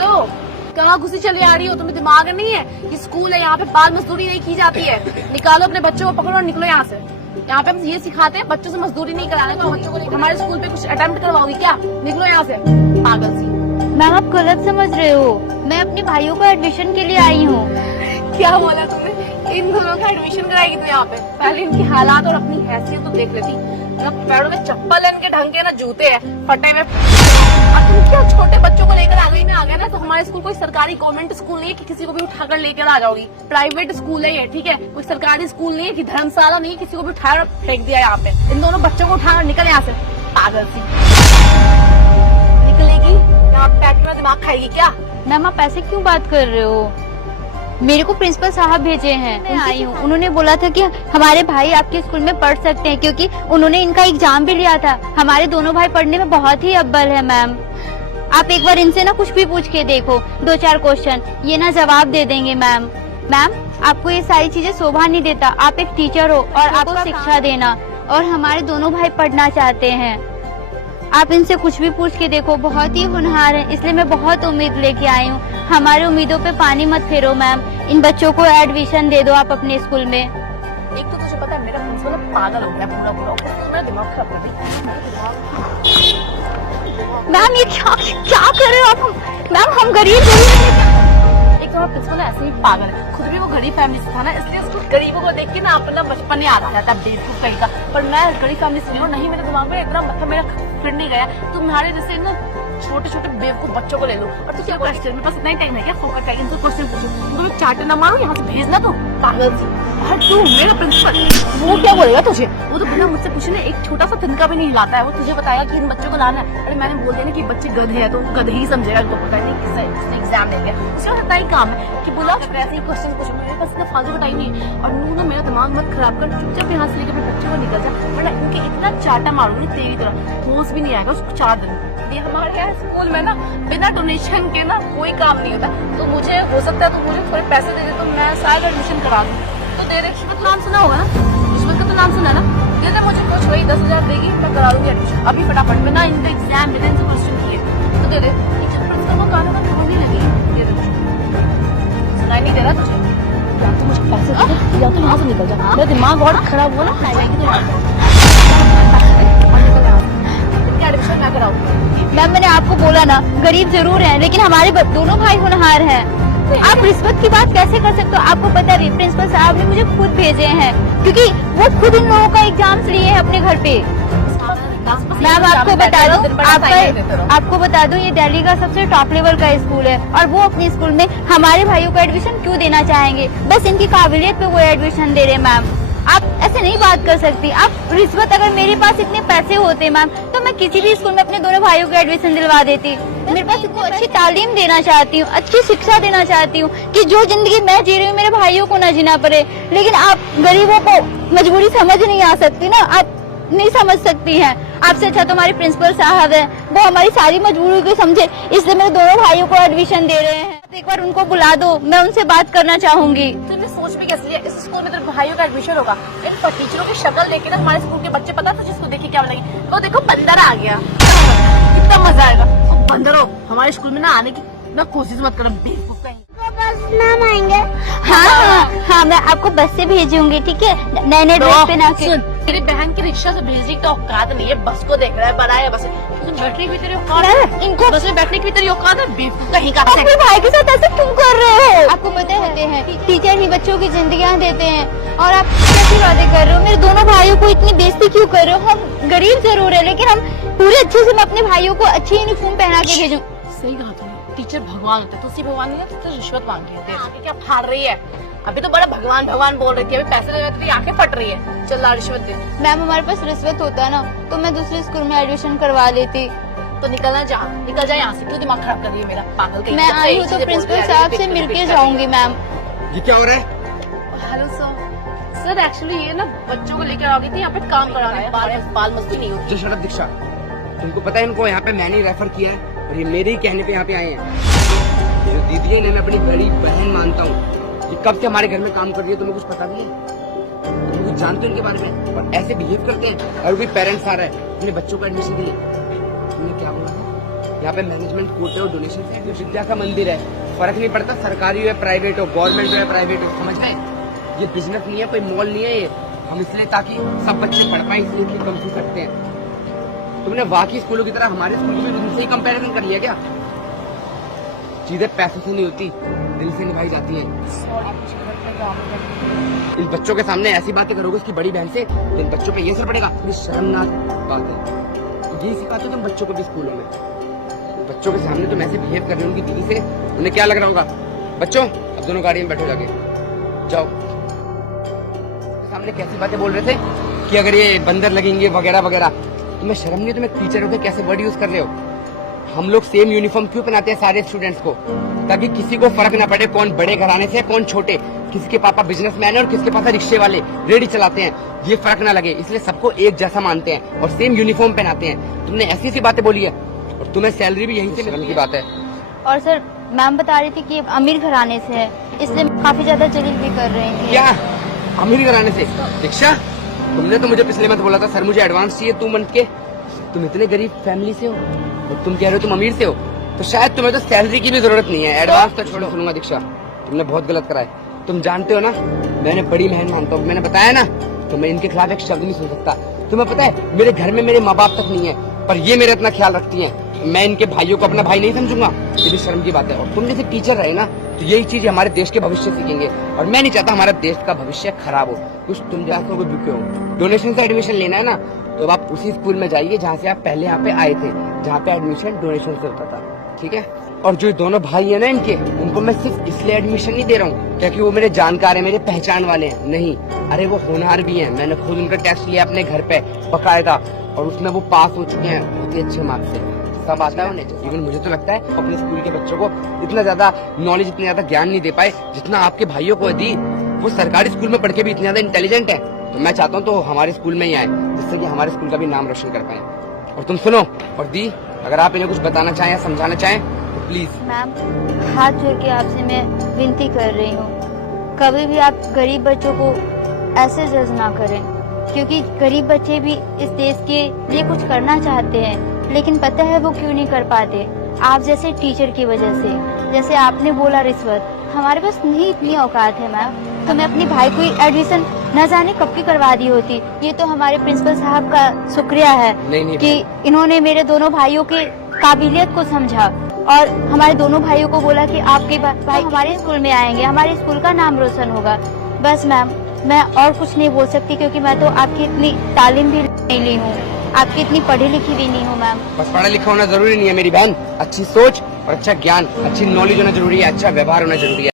Hello, कहाँ घुसी चली आ रही हो? तुम्हें दिमाग नहीं है? ये स्कूल है, यहाँ पे बाल मजदूरी नहीं की जाती है। निकालो अपने बच्चों को, पकड़ो और निकलो यहाँ से। यहाँ पे हम ये सिखाते हैं बच्चों से मजदूरी नहीं कराने। तो बच्चों को हमारे स्कूल पे कुछ अटेम्प्ट करवाओगी क्या? निकलो यहाँ से, पागल सी। मैम आप गलत समझ रहे हो, मैं अपने भाइयों को एडमिशन के लिए आई हूँ। क्या बोला तुमने? इन दोनों का एडमिशन कराएगी तू यहाँ पे? पहले इनकी हालात और अपनी हैसियत तो देख लेती। ना पैरों में चप्पल है, इनके ढंग के ना जूते हैं फटे हुए। अब तुम क्या छोटे बच्चों को लेकर आ गए ना? तो हमारे स्कूल कोई सरकारी गवर्नमेंट स्कूल नहीं है कि किसी को भी उठाकर लेकर आ जाओगी। प्राइवेट स्कूल है ये, ठीक है? कोई सरकारी स्कूल नहीं है कि धर्मशाला नहीं है किसी को भी उठाकर फेंक दिया यहाँ पे। इन दोनों बच्चों को उठाकर निकल यहाँ से, पागल सी। निकलेगी यहाँ पे, दिमाग खाएगी क्या? मैम आप ऐसे क्यों बात कर रहे हो? मेरे को प्रिंसिपल साहब भेजे हैं, मैं आई हूँ। उन्होंने बोला था कि हमारे भाई आपके स्कूल में पढ़ सकते हैं क्योंकि उन्होंने इनका एग्जाम भी लिया था। हमारे दोनों भाई पढ़ने में बहुत ही अव्वल है मैम। आप एक बार इनसे ना कुछ भी पूछ के देखो, 2-4 क्वेश्चन, ये ना जवाब दे देंगे मैम। मैम आपको ये सारी चीजें शोभा नहीं देता। आप एक टीचर हो और आपको शिक्षा देना, और हमारे दोनों भाई पढ़ना चाहते हैं। आप इनसे कुछ भी पूछ के देखो, बहुत ही होनहार है, इसलिए मैं बहुत उम्मीद लेके आई हूँ। हमारी उम्मीदों पे पानी मत फेरो मैम। इन बच्चों को एडमिशन दे दो आप अपने स्कूल में। एक तो तुझे पता है मेरा प्रिंसिपल पागल हो गया पूरा। मेरा दिमाग खराब कर दिया। मैम ये क्या कर रहे हो आप? मैम हम गरीब हैं। एक तो प्रिंसिपल ऐसे ही पागल है, खुद भी वो गरीब फैमिली से था ना, इसलिए उसको गरीबों को देख के ना अपना बचपन याद आ जाता है, बेवकूफ कहीं का। पर मैं गरीब फैमिली से नहीं, मेरे दिमाग में इतना मतलब मेरा फिर नहीं गया। तुम्हारे जैसे ना छोटे छोटे बेवकूफ बच्चों को ले लो। और तुझे क्वेश्चन, मेरे पास इतना ही टाइम है क्या फोकस है? इनको क्वेश्चन पूछो, उनको चार्टर ना मारो, यहाँ से भेजना। तो पागल सी। और तू मेरा प्रिंसिपल, वो क्या बोलेगा तुझे? वो तो बिना मुझसे पूछे एक छोटा सा तिनका भी नहीं हिलाता है। वो तुझे बताया कि इन बच्चों को लाना है। अरे मैंने बोल दिया ना कि बच्चे गधे हैं, तो गधे ही समझेगा। इनको पता नहीं किससे एग्जाम देंगे, उसका इतना ही काम है कि बोला वैसे ही क्वेश्चन पूछो। मेरे पास इतना फालतू का टाइम नहीं है। और नू ना मेरा दिमाग मत खराब कर, चुपचाप यहाँ से लेकर अपने बच्चों को निकल जा, वरना इनके इतना चाटा मारूंगी तेरी तरह, होश भी नहीं आएगा उसको 4 दिन। ये हमारे यहाँ स्कूल में ना बिना डोनेशन के ना कोई काम नहीं होता। तो मुझे हो सकता है तो मुझे थोड़े पैसे दे दे तो मैं शायद एडमिशन करा दूँ। तो दे दे। रिश्वत का नाम सुना होगा ना? रिश्वत का तो नाम सुना ना? दे दे मुझे, कुछ वही 10,000 देगी, मैं करा दूंगी एडमिशन अभी फटाफट में ना। इनका एग्जाम मेरे इनसे क्वेश्चन किए तो दे दे। प्रिंसिपल को गाना होने लगी, दे दे मुझे। सुनाई नहीं दे रहा तुझे? या तो मुझे पैसे दे दे या तो यहाँ से निकल जा। मेरा दिमाग और खराब हुआ ना, खाई जाएगी तो यहाँ से। एडमिशन मैं कराऊंगी। मैम मैंने आपको बोला ना, गरीब जरूर है लेकिन हमारे दोनों भाई होनहार हैं। आप रिश्वत की बात कैसे कर सकते हो? आपको पता है प्रिंसिपल साहब ने मुझे खुद भेजे हैं क्योंकि वो खुद इन लोगों का एग्जाम लिए हैं अपने घर पे। मैम आपको बता दूं ये दिल्ली का सबसे टॉप लेवल का स्कूल है और वो अपने स्कूल में हमारे भाइयों को एडमिशन क्यों देना चाहेंगे? बस इनकी काबिलियत पे वो एडमिशन दे रहे। मैम आप ऐसे नहीं बात कर सकती। आप रिश्वत, अगर मेरे पास इतने पैसे होते मैम तो मैं किसी भी स्कूल में अपने दोनों भाइयों को एडमिशन दिलवा देती। मेरे पास इतनी अच्छी तालीम देना चाहती हूँ, अच्छी शिक्षा देना चाहती हूँ कि जो जिंदगी मैं जी रही हूँ मेरे भाइयों को ना जीना पड़े। लेकिन आप गरीबों को मजबूरी समझ नहीं आ सकती ना, आप नहीं समझ सकती हैं। आपसे अच्छा तो हमारे प्रिंसिपल साहब है, वो हमारी सारी मजबूरी को समझे, इसलिए मेरे दोनों भाइयों को एडमिशन दे रहे हैं। एक बार उनको बुला दो, मैं उनसे बात करना चाहूंगी। तुमने सोच भी कैसे लिया इस स्कूल में तेरे भाइयों का एडमिशन होगा? इन टीचरों की शक्ल देखे ना हमारे स्कूल के बच्चे पता था जिसको देखे क्या बोलेंगे, तो देखो बंदर आ गया, कितना मजा आएगा। बंदरों हमारे स्कूल में ना आने की ना कोशिश मत करो, बेवकूफ कहीं। मैम आएंगे? हाँ मैं आपको बस से भेजूंगी, ठीक है? नए ड्रेस पे ना के। तेरी बहन की रिक्शा से भेजने की तो औकात नहीं है, बस को देख रहा है, बड़ा है बस। बैठने की भी तेरी औकात है, इनको बस में बैठने की भी तेरी औकात है, बेवकूफ कहीं का। अपने भाई के साथ ऐसे क्यों कर रहे हो? आपको पता है टीचर ही बच्चों की जिंदगियां देते हैं और आप कैसी बातें कर रहे हो? मेरे दोनों भाइयों को इतनी बेइज्जती क्यों कर रहे हो? हम गरीब जरूर है लेकिन हम पूरे अच्छे से, मैं अपने भाइयों को अच्छी यूनिफॉर्म पहना के भेजूं। सही कहा तुमने, टीचर भगवान होते, तुलसी भगवान नहीं तो रिश्वत मांगी है। आगे क्या फाड़ रही है? अभी तो बड़ा भगवान भगवान बोल रही थी, अभी पैसे लगा तेरी आंखें फट रही है। चल ला रिश्वत दे। मैम हमारे पास रिश्वत होता है ना तो मैं दूसरे स्कूल में एडमिशन करवा लेती। तो निकल जा यहाँ से, क्यों दिमाग खराब कर रही है मेरा, पागल कहीं। मैं आई हूँ तो प्रिंसिपल साहब से मिलके जाऊंगी। मैम ये क्या हो रहा है? हेलो सर एक्चुअली ये ना बच्चों को लेकर आ गई थी यहाँ पे काम कराना है, बाल मस्ती नहीं होती। शरद दीक्षा, तुमको पता है इनको यहाँ पे मैंने रेफर किया है और ये मेरे ही कहने पे यहाँ पे आए हैं। जो दीदी है मैं अपनी बड़ी बहन मानता हूँ, ये कब से हमारे घर में काम कर रही है, तुम्हें कुछ पता भी है? तुम कुछ जानते हो इनके बारे में? और ऐसे बिहेव करते हैं। और कोई पेरेंट्स आ रहा है अपने बच्चों को एडमिशन के लिए, तुमने क्या बोला था? यहाँ पे मैनेजमेंट कोटे और डोनेशन से जो विद्या का मंदिर है, फर्क नहीं पड़ता सरकारी हो या प्राइवेट हो, गवर्नमेंट हो या प्राइवेट हो, समझ गए? ये बिजनेस नहीं है, कोई मॉल नहीं है ये। हम इसलिए ताकि सब बच्चे पढ़ पाए इसलिए कि कम फीस रखते हैं। तुमने बाकी स्कूलों की तरह हमारे स्कूल को भी उनसे ही कंपैरिजन कर लिया क्या? चीजें पैसों से नहीं होती, दिल से निभाई जाती हैं। इन बच्चों के सामने ऐसी बातें करोगे उसकी बड़ी बहन से, तो इन बच्चों पे ये असर पड़ेगा। ये शर्मनाक बात है। यही सिखाते हो तुम बच्चों को भी स्कूलों में। बच्चों के सामने तुम ऐसे बिहेव कर रहे हो उनकी दीदी से, उन्हें क्या लग रहा होगा? बच्चों अब दोनों गाड़ी में बैठो, जाके जाओ। सामने कैसी बातें बोल रहे थे कि अगर ये बंदर लगेंगे वगैरह वगैरह। तुम्हें शर्म नहीं है? तुम्हें टीचर होकर कैसे वर्ड यूज कर रहे हो? हम लोग सेम यूनिफॉर्म क्यों पहनाते हैं सारे स्टूडेंट्स को? ताकि किसी को फर्क ना पड़े कौन बड़े घराने से कौन छोटे, किसके पापा बिजनेसमैन है और किसके पापा रिक्शे वाले रेडी चलाते हैं, ये फर्क ना लगे। इसलिए सबको एक जैसा मानते हैं और सेम यूनिफॉर्म पहनाते हैं। तुमने ऐसी सी बातें बोली है और तुम्हें सैलरी भी यहीं से मिलने की बात है। और सर मैम बता रही थी कि अमीर घराने से है, इसलिए काफी ज्यादा जलील भी कर रहे हैं। क्या अमीर घराने से? दीक्षा तुमने तो मुझे पिछले मत बोला था सर मुझे एडवांस चाहिए 2 मंथ के। तुम इतने गरीब फैमिली से हो और तुम कह रहे हो तुम अमीर से हो, तो शायद तुम्हें तो सैलरी की भी जरूरत नहीं है। एडवांस तो छोड़ो। सुनूंगा दीक्षा, तुमने बहुत गलत करा है। तुम जानते हो ना मैंने बड़ी बहन मानता हूँ, मैंने बताया ना, तो मैं इनके खिलाफ एक शब्द नहीं सुन सकता। तुम्हें पता है मेरे घर में मेरे माँ बाप तक नहीं है, पर ये मेरा इतना ख्याल रखती हैं। मैं इनके भाइयों को अपना भाई नहीं समझूंगा, ये भी शर्म की बात है। और तुम जैसे टीचर रहे ना, तो यही चीज हमारे देश के भविष्य सीखेंगे और मैं नहीं चाहता हमारा देश का भविष्य खराब हो। कुछ तुम जैसे को भूखे हो, डोनेशन से एडमिशन लेना है ना, तो आप उसी स्कूल में जाइए जहाँ से आप पहले यहाँ पे आए थे, जहाँ पे एडमिशन डोनेशन से होता था, ठीक है? और जो दोनों भाई है ना इनके, उनको मैं सिर्फ इसलिए एडमिशन नहीं दे रहा हूँ क्योंकि वो मेरे जानकार है, मेरे पहचान वाले हैं, नहीं, अरे वो होनहार भी हैं। मैंने खुद उनका टेस्ट लिया अपने घर पे बकायदा और उसमें वो पास हो चुके हैं बहुत ही अच्छे मार्क्स से। सब आता है उन्हें। लेकिन मुझे तो लगता है अपने स्कूल के बच्चों को इतना ज्यादा नॉलेज, इतना ज्यादा ज्ञान नहीं दे पाए जितना आपके भाइयों को दी। वो सरकारी स्कूल में पढ़ के भी इतने ज्यादा इंटेलिजेंट है, तो मैं चाहता हूँ तो हमारे स्कूल में ही आए, जिससे कि हमारे स्कूल का भी नाम रोशन कर पाए। और तुम सुनो, और दी अगर आप इन्हें कुछ बताना चाहें या समझाना चाहें तो प्लीज। मैम हाथ जोड़ के आपसे मैं विनती कर रही हूँ, कभी भी आप गरीब बच्चों को ऐसे जज ना करें, क्योंकि गरीब बच्चे भी इस देश के लिए कुछ करना चाहते हैं, लेकिन पता है वो क्यों नहीं कर पाते? आप जैसे टीचर की वजह से। जैसे आपने बोला रिश्वत, हमारे पास नहीं इतनी औकात है मैम, तो मैं अपने भाई को एडमिशन न जाने कब की करवा दी होती। ये तो हमारे प्रिंसिपल साहब का शुक्रिया है नहीं, कि इन्होंने मेरे दोनों भाइयों की काबिलियत को समझा और हमारे दोनों भाइयों को बोला कि आपके भाई हमारे स्कूल में आएंगे, हमारे स्कूल का नाम रोशन होगा। बस मैम मैं और कुछ नहीं बोल सकती, क्योंकि मैं तो आपकी इतनी तालीम भी नहीं ली हूँ, आपकी इतनी पढ़ी लिखी भी नहीं हूँ मैम। बस पढ़ा लिखा होना जरूरी नहीं है मेरी बहन, अच्छी सोच और अच्छा ज्ञान, अच्छी नॉलेज होना जरूरी है, अच्छा व्यवहार होना जरूरी है।